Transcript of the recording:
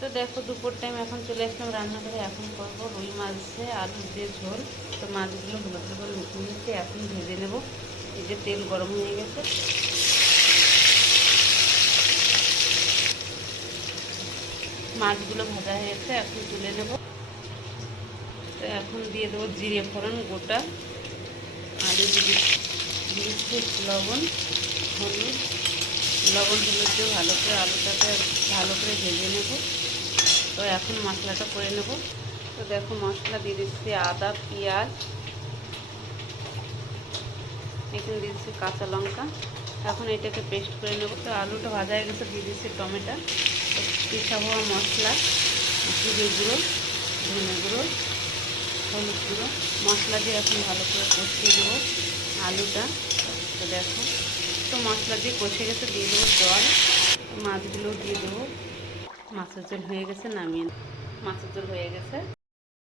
তো দেখো দুপুর টাইম এখন চলে আসলাম রান্নাঘরে। এখন করবো রুই মাছে আলু দিয়ে ঝোল। তো মাছগুলো হলুদ করে মেখে নিয়েছি, এখন ভেজে নেব। এই যে তেল গরম হয়ে গেছে, মাছগুলো ভাজা হয়ে গেছে, এখন তুলে নেব। তো এখন দিয়ে দেবো জিরে ফোড়ন গোটা, আলু দিচ্ছি লবণ হলুদ, লবণ হলুদ দিয়ে ভালো করে আলুটাকে ভালো করে ভেজে নেব। তো এখন মশলাটা করে নেব। তো দেখো মশলা দিয়ে দিচ্ছি আদা পেঁয়াজ, এখানে দিয়ে দিচ্ছি কাঁচা লঙ্কা। এখন এটাকে পেস্ট করে নেব। তো আলুটা ভাজা হয়ে গেছে, দিয়ে দিচ্ছি টমেটো। তো পিঠাবো মশলা, জিরে গুঁড়ো, ধনে গুঁড়ো, হলুদ গুঁড়ো, মশলা দিয়ে এখন ভালো করে কষিয়ে নেব আলুটা। তো দেখো তো মশলা দিয়ে কষে গেছে, দিয়ে দেবো জল, মাছগুলো দিয়ে দেবো। মাছের ঝোল হয়ে গেছে, নামিয়ে মাছের ঝোল হয়ে গেছে।